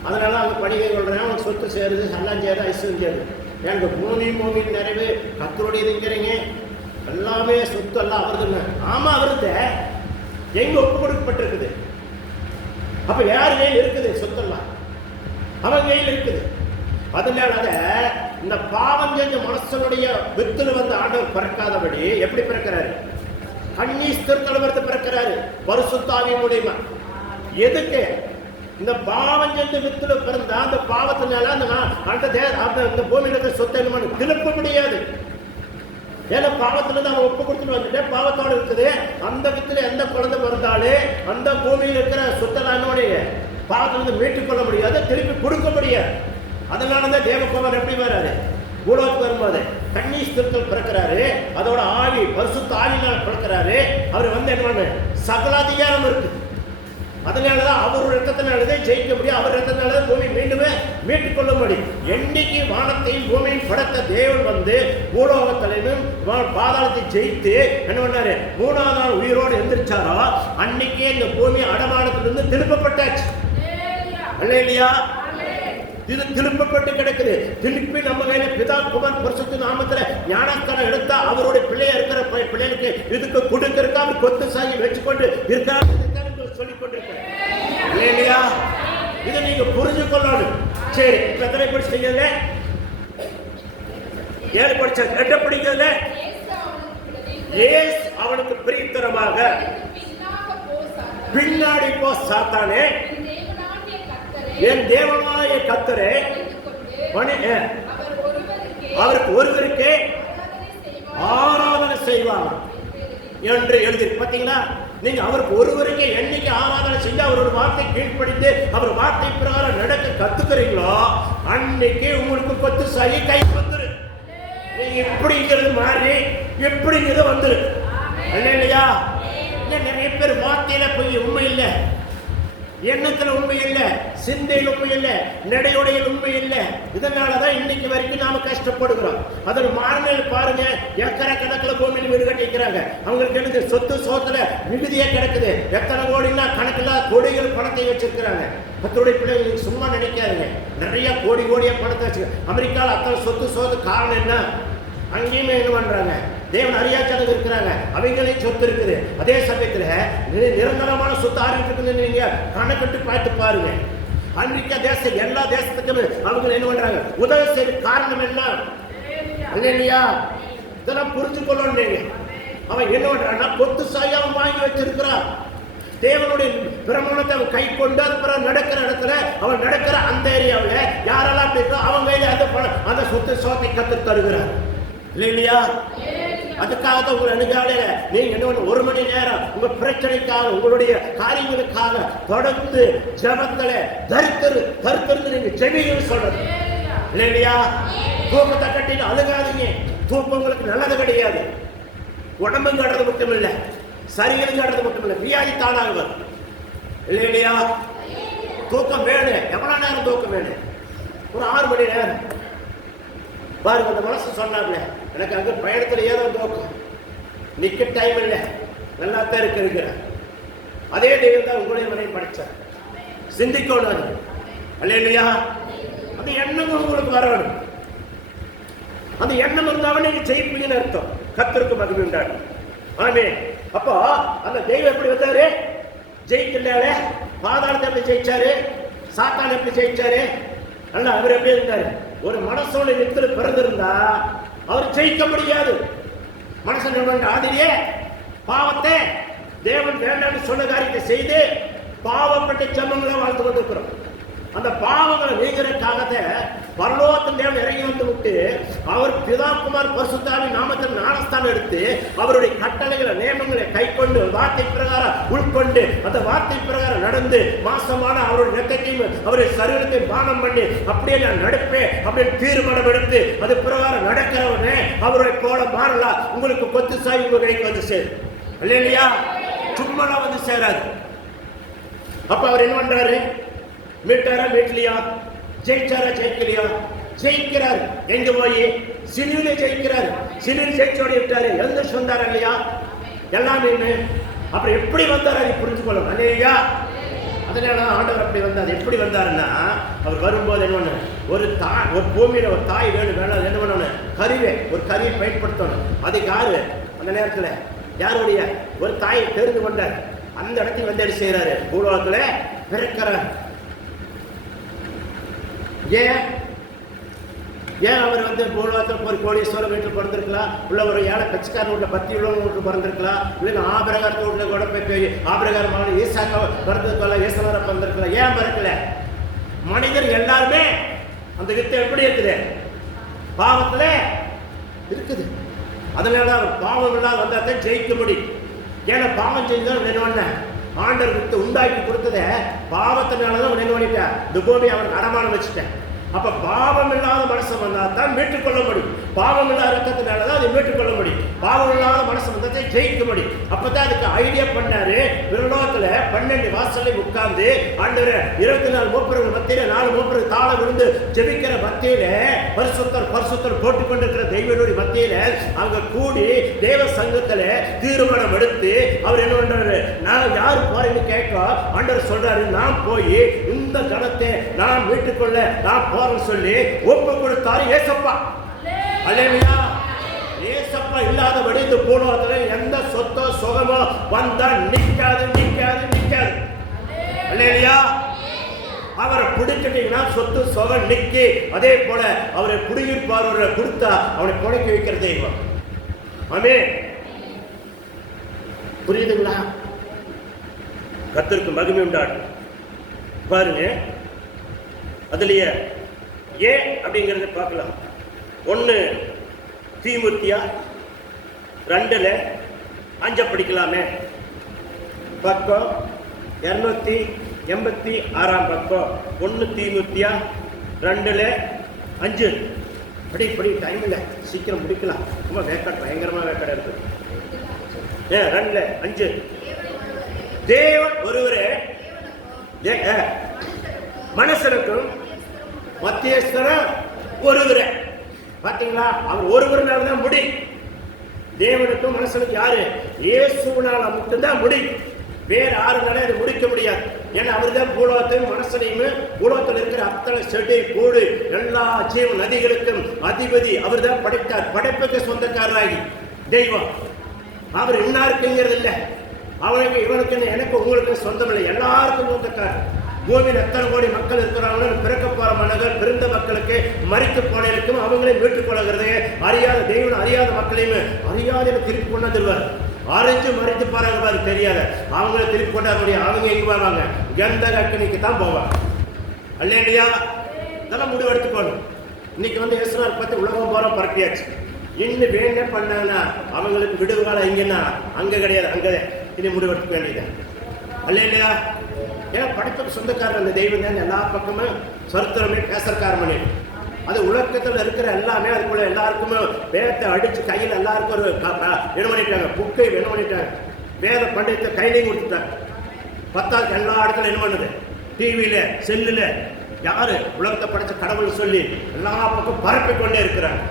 அதனால அவங்க பணிகை கொள்றேன், அவனுக்கு சொத்து சேருது, எல்லாம் சேருது, ஐஸ்வர்யம் சேருது. எனக்கு பூமியின் நிறைவு கத்தருடையதுங்கிறீங்க, எல்லாமே சொத்து எல்லாம் அவருதுன்னு. ஆமா அவருது, எங்க ஒப்பு கொடுக்கப்பட்டிருக்குது? அப்ப யார் கையில் இருக்குது? சொத்தெல்லாம் அவன் கையில் இருக்குது. அதனால இந்த பாவம் செஞ்ச மனசனுடைய வித்துல வந்து ஆண்டவர் பிறக்காதபடி எப்படி பிறக்கிறாரு? கண்ணீஸ்தர்களவர்த்து பிறக்கிறாரு பரிசுத்தாவி மூலியமா. எதுக்கு? இந்த பாவம் செஞ்ச வித்துல பிறந்தா அந்த பாவத்தினால அந்த பூமியில இருக்கிற சொத்தை திருப்ப முடியாது. ஏன்னா பாவத்துல இருந்து அவன் ஒப்பு கொடுத்துட்டு வந்துட்டு பாவத்தோடு இருக்குது. அந்த வித்துல எந்த குழந்தை பிறந்தாலே அந்த பூமியில் இருக்கிற சொத்தனுடைய பாவத்துல இருந்து மீட்டுக் கொள்ள முடியாது, திருப்பி கொடுக்க முடியாது. அதனாலதான் தேவகுமார் எப்படி வராரு? பூலோகத்துக்கு வரும்போது கண்ணீஸ்தர்கள் பிறக்கிறாரு, அதோட ஆவி பரிசுத்த ஆவினால் பிறக்கிறாரு. அவர் வந்து என்ன சகல அதிகாரம் இருக்கு. அதனாலதான் அவர் ரத்தத்தினாலதான் ஜெயிக்க முடியும், அவர் ரத்தத்தினாலதான் பூமி மீண்டுமே மீட்டுக் கொள்ள முடியும். என்னைக்கு வானத்தையும் பூமியும் படைத்த தேவன் வந்து பூலோகத்திலும் பாதாளத்தை ஜெயித்து என்ன பண்ணாரு? 3ஆவது நாள் உயிரோடு எந்திரிச்சாரோ அன்னைக்கே இந்த பூமி அடமானத்திலிருந்து திருப்பப்பட்டாச்சு. இல்லையா? இது திருப்பப்பட்டு கிடக்குது. திருப்பி நம்ம கையில பிதா குமார் பரிசுத்த நாமத்துல ஞானஸ்தானம் எடுத்தா அவருடைய பிள்ளையா இருக்கிற பிள்ளைகளுக்கு இதுக்கு கொடுக்கறதுக்கு அவர் கொத்து சாகி வச்சுக்கொண்டு இருக்காரு சொல்லிக் கொண்டிருக்கிறேன். இல்லையா? இதை நீங்க புரிஞ்சு கொள்ளணும். சரி, இப்ப எத்தனை படிச்சீங்கல்ல? 7 படிச்ச. 8 படிக்கல. ஏஸ் அவனுக்கு பிரியத்தரமாக பின்னாடி போ சாத்தானே, என் தேவனாய கர்த்தரே அவருக்கு ஒருவருக்கே ஆராதனை செய்வாங்க என்று எழுதி பார்த்தீங்களா? நீங்க அவருக்கு ஒருவருக்கே என்னைக்கு ஆராதனை செஞ்சு அவரோட வார்த்தை கீழ்ப்படிந்து அவர் வார்த்தை பிரகாரம் நடக்க கத்துக்கிறீங்களோ அன்னைக்கு உங்களுக்கு கொத்து சாயி கை வந்துரு. நீங்க எப்படிங்கிறது மாறி எப்படிங்கிறது வந்துரு. இல்லையா? நிறைய பேர் வார்த்தையில போய் உண்மை இல்லை, எண்ணத்துல உண்மை இல்லை, சிந்தையில் உண்மை இல்லை, நடையுடையில் உண்மை இல்லை. இதனாலதான் இன்னைக்கு வரைக்கும் நாம கஷ்டப்படுகிறோம். அதில் மாறுமையில் பாருங்க, ஏக்கரை கணக்கில் பூமியில் வீடு கட்டிக்கிறாங்க. அவங்களுக்கு என்ன சொத்து சோத்துல மிகுதியா கிடக்குது. எத்தனை கோடினா கணக்கில் கோடிகள் பணத்தை வச்சிருக்கிறாங்க. கத்தருடைய பிள்ளைங்களுக்கு சும்மா நினைக்காதுங்க, நிறைய கோடி கோடியா பணத்தை வச்சு அமெரிக்காவில் அத்தனை சொத்து சோத்து காரணம் என்ன? அங்கேயுமே என்ன பண்றாங்க? தேவன் அறியாச்சனங்க இருக்கிறாங்க, அவங்களையும் சொத்து இருக்குது. அதே சமயத்துல நிரந்தரமான சொத்து ஆறிட்டு இருக்குதுன்னு நீங்க கணக்கிட்டு பார்த்து பாருங்க. அமெரிக்கா தேசம் எல்லா தேசத்துக்கும் அவங்க என்ன பண்றாங்க? உதவி செய்ய காரணம் என்ன? இல்லையா? இதெல்லாம் புரிஞ்சு கொள்ளணும். நீங்க அவன் என்ன பண்றான்னா கொத்து சாய் அவன் வாங்கி வச்சிருக்கிறான். தேவனுடைய பிரமாணத்தை அவன் கை கொண்டு அப்புறம் நடக்கிற இடத்துல அவன் நடக்கிற அந்த ஏரியாவில் யாரெல்லாம் இருக்கோ அவங்க அந்த சொத்து சோத்தை கத்து தருகிறார். இல்லையா? அதுக்காக தான் உங்களை அணுகாலையில நீங்க என்ன 1 மணி நேரம் உங்க பிரச்சனைக்காக உங்களுடைய காரியங்களுக்காக தொடர்ந்து ஜபத்துல தரித்திருந்து நீங்க ஜெபிங்கன்னு சொல்றது. இல்லையா? தூக்கத்தை கட்டிட்டு அழுகாதீங்க. தூக்கம் உங்களுக்கு நல்லது கிடையாது. உடம்பும் கட்டுறது மட்டும் இல்லை, சரீரம் கட்டுறது மட்டும் இல்லை, வியாதி தானாக வரும். இல்லையா? தூக்கம் வேணும். எவ்வளவு நேரம் தூக்கம் வேணும்? ஒரு 6 மணி நேரம். பாருங்க, அந்த மனசு சொன்னாங்களே, எனக்கு அங்க பயணத்துல ஏதோ தூக்கம், நிக்க டைம் இல்லை, நல்லா தான் இருக்கிற. அதே தெய்வம் தான் உங்களுடைய மனைவி படிச்சார். சிந்திக்கணும். இல்லையா? அந்த எண்ணம் உங்களுக்கு வரணும். அந்த எண்ணம் இருந்தாவே நீங்க ஜெயிப்பீங்கன்னு அர்த்தம். கர்த்தருக்கு மகிமை உண்டாகும். ஆமென். அப்போ அந்த தெய்வம் எப்படி வந்தாரு? ஜெயிக்கலையாலே பாதாளத்தை எப்படி ஜெயிச்சாரு? சாத்தான் எப்படி ஜெயிச்சாரு? அல்ல, அவர் எப்படி இருந்தாரு? ஒரு மனசோட வித்துல பிறந்திருந்தா அவர் ஜெயிக்க முடியாது. மனசன் ஆதிரியே பாவத்தை தேவன் வேண்டாம்னு சொன்ன காரியத்தை செய்து பாவப்பட்ட ஜென்மங்களை வாழ்ந்து கொண்டிருக்கிறோம். அந்த பாவங்களை நீங்கிறதுக்காக பரலோகத்தின் தேவன் இறங்கி வந்து விட்டு அவர் பிதா குமார் பரிசுத்தாவின் நாமத்தில் ஞானஸ்தானம் எடுத்து அவருடைய கட்டளைகளை நியமங்களை கை கொண்டு வார்த்தை பிரகாரம் உட்கொண்டு அந்த வார்த்தை பிரகாரம் நடந்து மாசமான அவருடைய ரத்தத்தையும் அவருடைய சரீரத்தையும் பானம் பண்ணி அப்படியே நான் நடப்பேன் அப்படின்னு தீர்மானம் எடுத்து அது பிரகாரம் நடக்கிறவனே அவருடைய போல மாறலாம். உங்களுக்கு கொத்து சாய் உங்க கைக்கு வந்து சேரும். இல்லையா? சும்மாலாம் வந்து சேராது. அப்ப அவர் என்ன பண்றாரு? மீட்டாரா மீட்லியா? ஜெயிச்சாரா ஜெயிக்கலையா? ஜெயிக்கிறார். எங்க போய்? சிலுவிலே ஜெயிக்கிறார். சிலுவில் ஜெயிச்சோட விட்டாரு. எந்த சொன்னார் இல்லையா? எல்லாமே. அப்புறம் எப்படி வந்தார் அதை புரிஞ்சு கொள்ளணும். இல்லையா? அதனால ஆண்டவர் அப்படி வந்தார். எப்படி வந்தாருன்னா, அவர் வரும்போது என்ன, ஒரு பூமியில ஒரு தாய் வேணும் வேணும் என்ன பண்ணணும்? கருவே, ஒரு கருவை பயன்படுத்தணும். அது யாரு? அந்த நேரத்தில் யாருடைய ஒரு தாயை தெரிந்து கொண்டார். அந்த இடத்துக்கு வந்து என்ன செய்யறாரு? பூலோகத்துல பிறக்கிறார். ஏன் அவர் வந்து பூலோகத்தில் ஒரு கோடீஸ்வரர் வீட்டில் பிறந்திருக்கலாம், உள்ள ஒரு ஏழை கட்சிக்காரன் வீட்டில் 10 உள்ளவங்க வீட்டில் பிறந்திருக்கலாம், இல்லை ஆபிரகாரத்து வீட்டில் கூட போய் ஆபிரகாரமான ஈசாக்கா பிறந்திருக்கலாம், ஈசனரை பிறந்திருக்கலாம். ஏன் பிறக்கல? மனிதர் எல்லாருமே அந்த வித்தை எப்படி இருக்குது? பாவத்துல இருக்குது. அதனால அவர் பாவம் இல்லாத வந்தால் ஜெயிக்க முடியும். ஏன்னா பாவம் செஞ்சால் என்ன ஆண்டர் வித்து உண்டாக்கி கொடுத்தத பாவத்தினாலதான் என்ன பண்ணிட்டேன்? இந்த பூமி அவனுக்கு அடமானம் வச்சுட்டேன். அப்ப பாவம் இல்லாத மனசு வந்தா தான் மீட்டுக்கொள்ள முடியும். பாவம் இல்லாத ரத்தத்தினாலதான் அதை மீட்டுக்கொள்ள முடியும். பாவம் இல்லாத மனசு வந்ததை ஜெயிக்க முடியும். அப்பதான் அதுக்கு ஐடியா பண்ணாரு. விரோதத்துல 12 வாசலை உட்கார்ந்து ஆண்டவரே 24 மூப்பர்கள் மத்தியில 4 மூப்பர்கள் தாழ விழுந்து ஜெபிக்கிற மத்தியில பரிசுத்தர் பரிசுத்தர் போட்டுக் கொண்டிருக்கிற தெய்வனுடைய மத்தியில அங்க கூடி தேவ சங்கத்துல தீர்மானம் எடுத்து அவர் என்ன பண்றாரு? நான் யாரு போறேன்னு கேட்க ஆண்டவர் சொல்றாரு, நான் போய் இந்த ஜனத்தை நான் மீட்டுக்கொள்ள நான் போறேன்னு சொல்லி ஒப்பு கொடுத்தாரு ஏசப்பா. அல்லேலூயா. ஏசப்பா இல்லாதபடி இந்த பூலோகத்துல எந்த சொத்தோ சுகமோ வந்தா நிக்காது நிக்காது நிக்காது. அல்லேலூயா. அவரை பிடிச்சிட்டீங்கன்னா சொத்து சுகம் நிக்கி. அதே போல அவரை குடியிருப்பார் கொடுத்தா அவனை கொடைக்க வைக்கிற தெய்வம். ஆமென். புரியுதுங்களா? கர்த்தருக்கு மகிமை உண்டாகும். பாருங்க, அதுலயே ஏன் அப்படிங்கறத பார்க்கலாம். 1 தீமோத்தேயு 2:5 படிக்கலாமே. பக்கம் 286 பக்கம். 1 தீமோத்தேயு 2:5 படி டைம் இல்லை, சீக்கிரம் முடிக்கலாம். ரொம்ப வேக்காடு, பயங்கரமா வேக்காடு இருக்கு. 2:5 தேவன் ஒருவரே மனுஷனுக்கும் மத்தியஸ்தரம் ஒருவரே. பாத்தீங்களா? அவர் ஒருவரால தான் முடியும். தேவனுக்கும் மனுஷனுக்கு யாரு? இயேசுனால மட்டும்தான் முடியும். வேற யாருனால அது முடிக்க முடியாது. ஏன்னா அவர்தான் பூலோகத்தையும் மனுஷனையும் பூலோகத்தில் இருக்கிற அத்தனை செடி கூடு எல்லா ஜீவ நதிகளுக்கும் அதிபதி. அவர் தான் படைத்தார். படைப்புக்கு சொந்தக்காரராகி தெய்வம். அவர் இன்னாருக்குங்கிறது இல்லை. அவனுக்கு இவனுக்கு எனக்கு உங்களுக்கு சொந்தம் இல்லை, எல்லாருக்கும் சொந்தக்காரர். பூமியில் எத்தனை கோடி மக்கள் இருக்கிறாங்களும் பிறக்க போற மன்னர்கள் பிறந்த மக்களுக்கு மறித்து போனவர்களுக்கும் அவங்களே மீட்டுக் கொள்கிறது. அறியாத தெய்வம் அறியாத மக்களையும் அறியாத திருப்பி கொண்டு வந்துருவார். அறிஞ்சு மறித்து பாருங்க தெரியாத அவங்கள திருப்பி கொண்டாட முடியும். அவங்க எங்க போவாங்க? கந்த கக்கணிக்கு தான் போவாங்க. அல்லேலூயா. இதெல்லாம் முடிவு எடுத்துக்கணும். இன்னைக்கு வந்து இயேசுவை பத்தி உலகம் போற பரப்பியாச்சு. இன்னும் வேணும் பண்ணாங்கன்னா அவங்களுக்கு விடுவு காலம் எங்கன்னா அங்க கிடையாது, அங்கே இனி முடிவெடுக்க வேண்டியது. அல்லேலூயா. ஏன்னா படைப்புக்கு சொந்தக்காரர் அந்த தெய்வம் தான் எல்லா பக்கமும் சரித்திரமே பேசறக்கார மணி. அது உலகத்தில் இருக்கிற எல்லாமே அதுக்குள்ள எல்லாருக்குமே வேதத்தை அடிச்சு கையில் எல்லாருக்கும் ஒரு என்ன பண்ணிட்டாங்க, புக்கை என்ன பண்ணிட்டாங்க, வேத பண்டிதத்தை கையிலையும் கொடுத்துட்டாங்க. பத்தாவது எல்லா இடத்துல என்ன பண்ணுது, டிவியில செல்லுல யாரு உலகத்தை படைச்ச கடவுள் சொல்லி எல்லா பக்கம் பரப்பி கொண்டே இருக்கிறாங்க.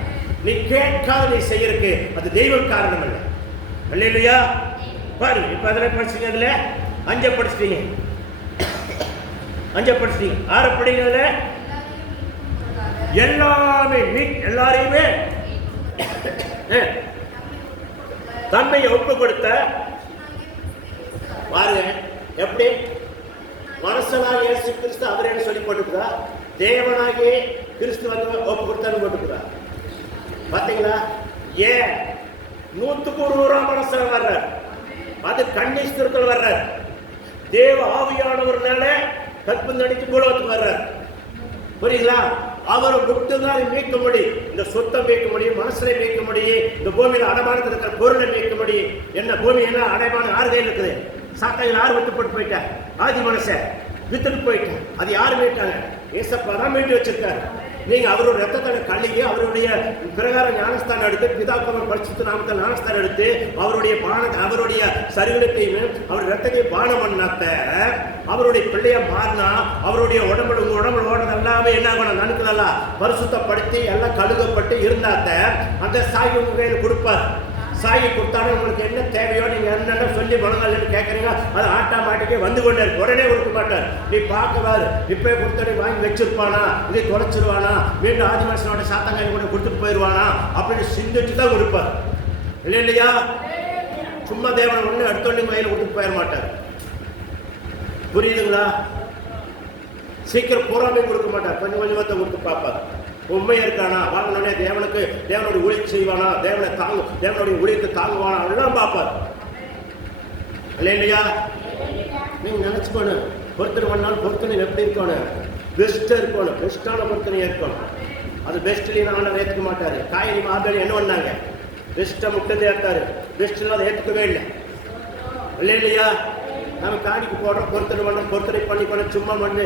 நீ கேட்காத நீ செய்யறதுக்கு அது தெய்வம் காரணம் இல்லை. இல்லையா? பாருங்க, இப்ப அதில் படிச்சீங்க, அதுல 5 படிச்சிட்டீங்க, 5 படிச்சிட்டீங்க. 6 படிக்கிறதுல எல்லாமே எல்லாரையுமே தன்மையை ஒப்பு கொடுத்த பாருங்க. எப்படி மனசனாக இயேசு கிறிஸ்து அவரே சொல்லி போட்டுக்கிறா, தேவனாகிய கிறிஸ்து வந்து ஒப்பு கொடுத்தான்னு போட்டுக்கிறா. பாத்தீங்களா? ஏன் 100க்கு 100 மனசன வர்றார், அது கன்னிஸ்தர்கள் வர்றார், தேவ ஆவியானவர்னால கற்பு நடித்து பூலோகத்துக்கு வர்றார். புரியுங்களா? அவரை மட்டும்தான் மீட்க முடியும், இந்த சொத்தை மீட்க முடியும், மனசனை மீட்க முடியும், இந்த பூமியில அடமானத்தில் இருக்கிற பொருளை மீட்க முடியும். என்ன பூமி என்ன அடைமானம் யார் கையில் இருக்குது? சாத்தாயில் யார் விட்டு போட்டு போயிட்டார்? ஆதி மனசை வித்துட்டு போயிட்டார். அது யார் மீட்டாங்க? ஏசப்பா தான் மீட்டு வச்சிருக்காரு. நீங்க அவருடைய ரத்தத்தை கழுகி அவருடைய பிரகாரம் ஞானஸ்தானம் எடுத்து பிதாக்குமார் பரிசுத்த நாமத்தில் ஞானஸ்தானம் எடுத்து அவருடைய சரீரத்தையும் அவர் ரத்தத்தையும் பானம் பண்ணாத்த அவருடைய பிள்ளைய மாறினா அவருடைய உடம்புல உங்க உடம்புல ஓடுறது எல்லாமே என்ன ஆகணும்? நனுக்கலாம் பரிசுத்தப்படுத்தி எல்லாம் கழுகப்பட்டு இருந்தாத்த அந்த சாய் உங்க கையில் கொடுப்பார். சாகி கொடுத்தாலும் உங்களுக்கு என்ன தேவையோ நீங்க என்னென்ன சொல்லி மனநலன்னு கேட்கறீங்க, அது ஆட்டோமேட்டிக்கே வந்து கொண்டே இருக்கு. உடனே கொடுக்க மாட்டார். நீ பார்க்கவாரு இப்ப கொடுத்தோடனே வாங்கி வச்சிருப்பானா, இதை தொலைச்சிருவானா, மீண்டும் ஆதி மனுஷனோட சாத்தாங்காய் கூட கொடுத்துட்டு போயிடுவானா அப்படின்னு சிந்திச்சு தான் கொடுப்பார். இல்லையா? சும்மா தேவன் ஒண்ணு அடுத்தோடனே கையில் கொடுத்துட்டு போயிட மாட்டார். புரியுதுங்களா? சீக்கிரம் பூராமே கொடுக்க மாட்டார், கொஞ்சம் கொஞ்சத்தை கொடுத்து பார்ப்பார். உண்மையா இருக்கானா, வாங்கினோடனே தேவனுடைய ஊழியத்தை செய்வானா, தேவனுடைய ஊழியத்தை தாங்குவானா, எல்லாம் பார்ப்பார். இல்லையா? நீங்க நினைச்சுக்கணும், பொருத்தனை பண்ணாலும் பொருத்தனை எப்படி இருக்கணும்? பெஸ்டா இருக்கணும், பெஸ்டான பொருத்தனை இருக்கணும். அது பெஸ்ட்லயும் ஆண்டவர் ஏற்றுக்க மாட்டாரு. காய்கறி மார்கழி என்ன பண்ணாங்க? பெஸ்ட்டை முட்டை ஏற்றாரு, பெஸ்ட் இல்லாத ஏற்றுக்கவே இல்லை. இல்லையா? நம்ம காணிக்கு போடுறோம், பொருத்தனை பண்ணுறோம், பொருத்தனை பண்ணி சும்மா பண்ணி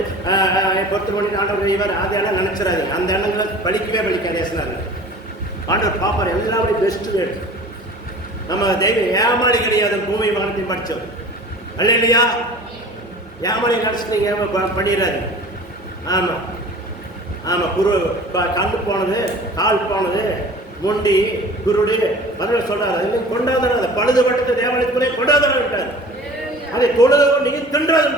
பொருத்தனை பண்ணி ஆண்டவர் இவர் அதெல்லாம் நினைச்சிடாது. அந்த எண்ணங்களை பலிக்காது. ஆண்டவர் பாப்பார், எல்லாருடைய பெஸ்ட் வேணும். நம்ம தெய்வம் ஏமாளி கிடையாது, பூமி வானத்தையும் படித்தோம். இல்லையா? ஏமாளி நினச்சிட்டு பண்ணிடுறாரு. ஆமாம் ஆமாம், கண்டு போனது, கால் போனது, முண்டி குருடு பதில் சொல்றாரு. அது கொண்டாடுற அதை பழுதுபட்ட தேவாலயத்துக்குள்ளே கொண்டாடுறாரு. அதை தொழுது நீங்க தின்றாரு.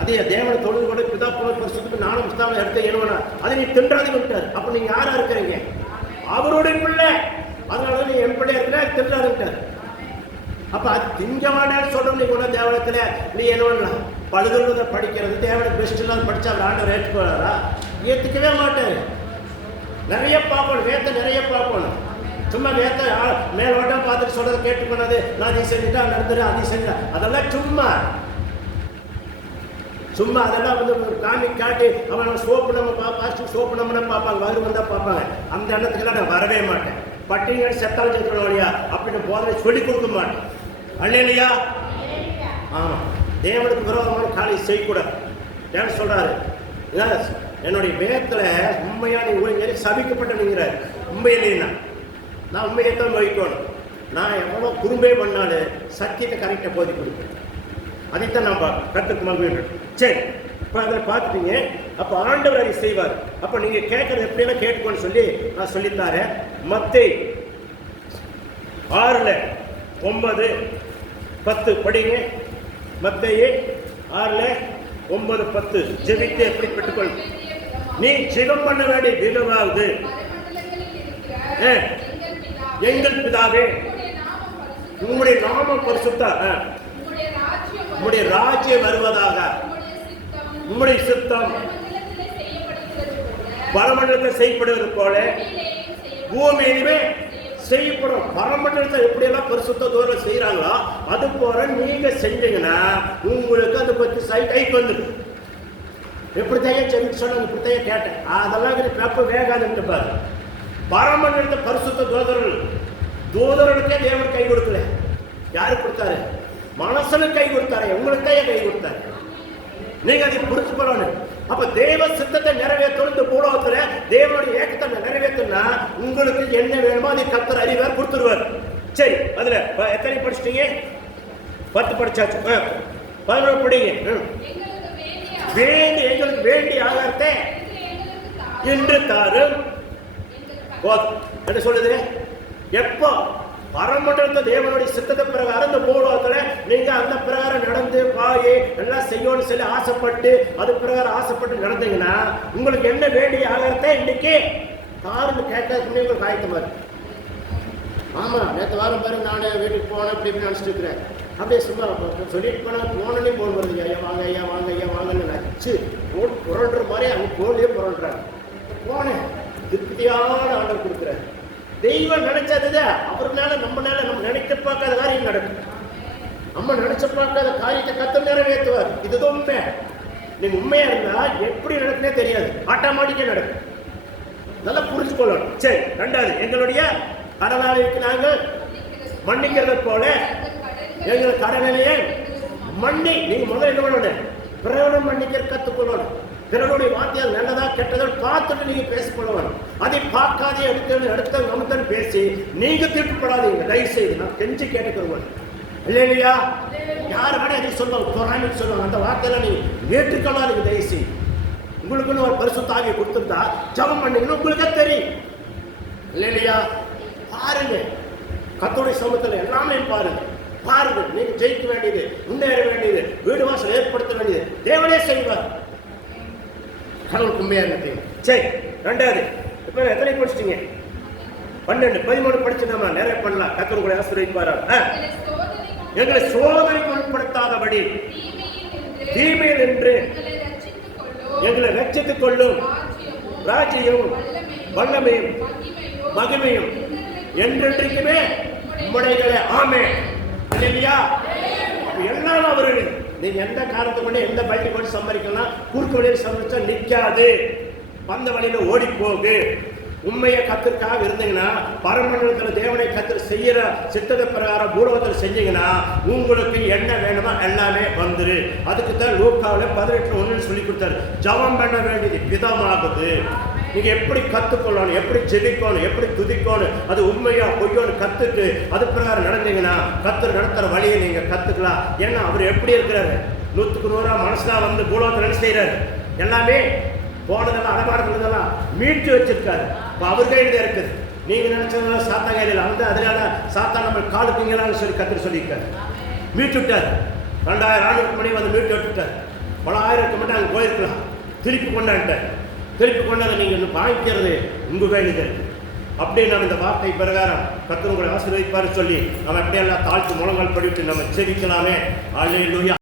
அதே தேவனை தொழுது கூட பிதா பரிசுத்தத்துக்கு நானும் புஸ்தகம் எடுத்து எழுவனா அதை நீ தின்றாது விட்டார். அப்ப நீங்க யாரா இருக்கிறீங்க? அவருடைய பிள்ளை. அதனால நீ என் பிள்ளை இருக்கிற தின்றாருட்டார். அப்ப அது திங்கமானு சொல்ற நீ கூட தேவனத்துல நீ என்ன பண்ணலாம்? பழுதுள்ளதை படிக்கிறது தேவனை பெஸ்ட் இல்லாத படிச்சா அவர் ஆண்டவர் ஏற்றுக்கொள்ளாரா? ஏற்றுக்கவே மாட்டாரு. நிறைய பார்க்கணும், வேத்த நிறைய பார்க்கணும். சும்மா வேத்த மேலோட்டம் பார்த்துட்டு சொல்றதை கேட்டுக்கொண்டாது, நான் அதை செஞ்சுட்டா நடந்துரு, அதை செஞ்சா அதெல்லாம் சும்மா அதெல்லாம் வந்து காட்டி அவன் சோப்பு நம்ம பாஸ்ட் சோப்பு நம்ம பார்ப்பாங்க, வயிறு வந்தா பார்ப்பாங்க. அந்த எண்ணத்துக்கெல்லாம் நான் வரவே மாட்டேன். பட்டினி செத்தாலும் செத்துக்கணும் இல்லையா அப்படின்னு போதனை சொல்லி கொடுக்க மாட்டேன். இல்லையா? ஆமா, தேவனுக்கு விரோதமான காலை செய்யக்கூடாது. ஏன்னு சொல்றாரு, என்னுடைய வேதத்துல உண்மையான ஊழியர் சபிக்கப்பட்ட நீங்கிறாரு. உண்மையிலேன்னா நான் உண்மையைத்தான் வகிக்கணும். நான் எவ்வளோ குறும்பே பண்ணாலும் சத்தியத்தை கரெக்டாக போதி கொடுப்பேன். அதைத்தான் நான் கற்றுக்கு வேண்டும். சரி, இப்போ அதில் பார்த்துட்டீங்க. அப்போ ஆண்டவர் அதை செய்வார். அப்போ நீங்கள் கேட்குறது எப்படியெல்லாம் கேட்டுக்கோன்னு சொல்லி நான் சொல்லித்தாரேன். மத்தேயு 6:9, 10 படிங்க. மத்தேயு 6:9, 10 ஜெபித்து எப்படி பெற்றுக்கொள். நீ ஜெபம் பண்ண வேண்டிய தினமாவது எங்கள் பிதாவே உங்களுடைய நாமம் பரிசுத்தா, உங்களுடைய ராஜ்யம் வருவதாக, உங்களுடைய சித்தம் பரமண்டலத்தில் செய்யப்படுவது போல பூமியிலுமே செய்யப்படும். பரமண்டலத்தை எப்படியெல்லாம் பரிசுத்த தூரம் செய்யறாங்களோ அது போல நீங்க செஞ்சீங்கன்னா உங்களுக்கு அதை பற்றி கைக்கு வந்துடும். எப்படித்தையே செஞ்சு சொன்ன இப்படித்தையே கேட்டேன். அதெல்லாம் பெப்ப வேகாதுன்னு பாரு. பரமண்டலத்தை பரிசுத்த தூதர்களுக்கே தேவன் கை கொடுக்கல. யாருக்கு கொடுத்தாரு? மனசனுக்கு கை கொடுத்தாரு. உங்களுக்கு கை கொடுத்தாரு. நீங்க அதை புரிஞ்சு கொள்ளணும். அப்ப தேவ சித்தத்தை நிறைவேற்றணும். இந்த பூலோகத்துல தேவனுடைய ஏக்கத்தை நிறைவேற்றணும்னா உங்களுக்கு என்ன வேணுமோ அதை கர்த்தர் அறிவார், கொடுத்துருவார். சரி, அதுல எத்தனை படிச்சிட்டீங்க? 10 படிச்சாச்சு. 11 படிங்க. எங்களுக்கு வேண்டிய ஆகாரத்தை இன்று தாரும் என்ன சொல்லுது? எப்போ பரமண்டலத்த தேவனுடைய சித்தத்தை பிரகாரம் இந்த பூலோகத்துல நீங்க அந்த பிரகாரம் நடந்து பாயே எல்லாம் செய்யணும்னு சொல்லி ஆசைப்பட்டு அது பிரகாரம் ஆசைப்பட்டு நடந்தீங்கன்னா உங்களுக்கு என்ன வேண்டிய ஆகாரத்தை இன்னைக்கு தாருன்னு கேட்கறதுக்கு உங்களுக்கு ஆயத்தமா இருக்கு. ஆமா, நேற்று வாரம் பாரு நானே வீட்டுக்கு போனேன் அப்படி நினைச்சிட்டு இருக்கிறேன். அப்படியே சும்மா சொல்லிட்டு போனே போன் வருது, ஐயா வாங்க ஐயா வாங்க ஐயா வாங்கன்னு நச்சு புரள்ற மாதிரி அவங்க போன்லயே புரள்றாங்க. போனேன், திருப்தியான ஆர்டர் கொடுக்குறேன். தெய்வம் நினைச்சது அவர்னால நம்ம நினைக்க பார்க்காத காரியம் நடக்கும். நம்ம நினைச்ச பார்க்காத காரியத்தை கர்த்தர் நிறைவேற்றுவார். இதுதான் உண்மை. நீங்க உண்மையா இருந்தா எப்படி நடக்குன்னே தெரியாது, ஆட்டோமேட்டிக்கா நடக்கும். நல்லா புரிஞ்சுக்கொள்ளணும். சரி, ரெண்டாவது, எங்களுடைய கடனாளிக்கு நாங்கள் மன்னிக்கிறது போல எங்கள் கடனையே மன்னி. நீங்க முதல்ல என்ன பண்ணணும்? பிறவனை மன்னிக்கிற கத்துக்கொள்ளணும். பிறனுடைய வார்த்தையால் நல்லதா கெட்டதா பார்த்துட்டு நீங்க பேசிக்கொள்ளணும். அதை பார்க்காதே அடுத்த நமத்தன் பேசி நீங்க தீர்ப்புப்படாதீங்க. தயவு செய்து நான் கெஞ்சி கேட்டுக்கிறோம். இல்லையா? யார் வேணா எதுவும் சொல்லுவாங்க, பொறாமைக்கு சொல்லுவாங்க. அந்த வார்த்தையில நீ ஏற்றுக்கொள்ளாதீங்க. தயவு செய்து உங்களுக்குன்னு ஒரு பரிசுத்த ஆவியை கொடுத்துருந்தா ஜெபம் பண்ணீங்கன்னு உங்களுக்கே தெரியும். இல்லையா? பாருங்க, கர்த்தருடைய சமூகத்தில் எல்லாமே பாருங்க. நீங்க ஜெயிக்க வேண்டியது, முன்னேற வேண்டியது, வீடு வாசல் ஏற்படுத்த வேண்டியது தேவனே செய்வார். கடவுளுக்கு உண்மையா இருந்தது. சரி, ரெண்டாவது, இப்ப எத்தனை படிச்சிட்டீங்க? 12, 13 படிச்சு நம்ம நிறைய பண்ணலாம். கர்த்தர் உங்களை ஆசீர்வதிப்பார். எங்களை சோதனைக்கு உட்படுத்தாதபடி தீமையில் என்று எங்களை ரட்சித்துக் கொள்ளும் ராஜ்யம் வல்லமையும் மகிமையும் என்றென்றைக்குமே உம்முடையதே. ஆமென். இல்லையா? எல்லாம் அவரு. நீங்க எந்த காரணத்தை கொண்டு எந்த பள்ளி கொண்டு சம்பாதிக்கலாம், குறுக்கு வழியில் சம்பாதிச்சா நிற்காது, வந்த வழியில ஓடி போகு. உண்மையை கத்திற்காக இருந்தீங்கன்னா பரமண்டலத்தில் தேவனை கத்தர் செய்யற சித்தத்தை பிரகாரம் பூலோகத்தில் செஞ்சீங்கன்னா உங்களுக்கு என்ன வேணுமோ எல்லாமே வந்துரு. அதுக்கு தான் லூக்காவில் 18:1 சொல்லி கொடுத்தாரு. ஜெபம் பண்ண வேண்டியது விதமாகுது. நீங்க எப்படி கத்துக்கொள்ளணும், எப்படி ஜெபிக்கணும், எப்படி துதிக்கணும், அது உண்மையா பொய்யோன்னு கத்துட்டு அது பிரகாரம் நடந்தீங்கன்னா கத்தர் நடத்துற வழியை நீங்க கத்துக்கலாம். ஏன்னா அவர் எப்படி இருக்கிறாரு? 100க்கு 100 மனசுதான் வந்து பூலோகத்தில் என்ன செய்யறாரு? எல்லாமே போனதெல்லாம் அடமாடுறதெல்லாம் மீட்டு வச்சிருக்காரு. அவர் கையில தான் இருக்குது. நீங்க நினைச்சதுனால சாத்தா கையில வந்து அதனால சாத்தா நம்ம காலுக்குங்களான்னு சொல்லி கத்தர் சொல்லியிருக்காரு. மீட்டு விட்டார். 2000 ஆண்டுக்கு முன்னாடி வந்து மீட்டு விட்டுட்டார். பல ஆயிரத்துக்கு மட்டும் அங்கே போயிருக்கலாம். திருப்பி கொண்டாண்டார். திருப்பி கொண்டாட நீங்க இன்னும் வாங்கிக்கிறது உங்க கையில இருக்கு. அப்படியே நம்ம இந்த வார்த்தை பிரகாரம் கத்தர் உங்களை ஆசீர்வதிப்பாரு சொல்லி நம்ம அப்படியே எல்லாம் தாழ்த்து முழங்கால் படிட்டு நம்ம ஜெபிக்கலாமே. அல்லேலூயா.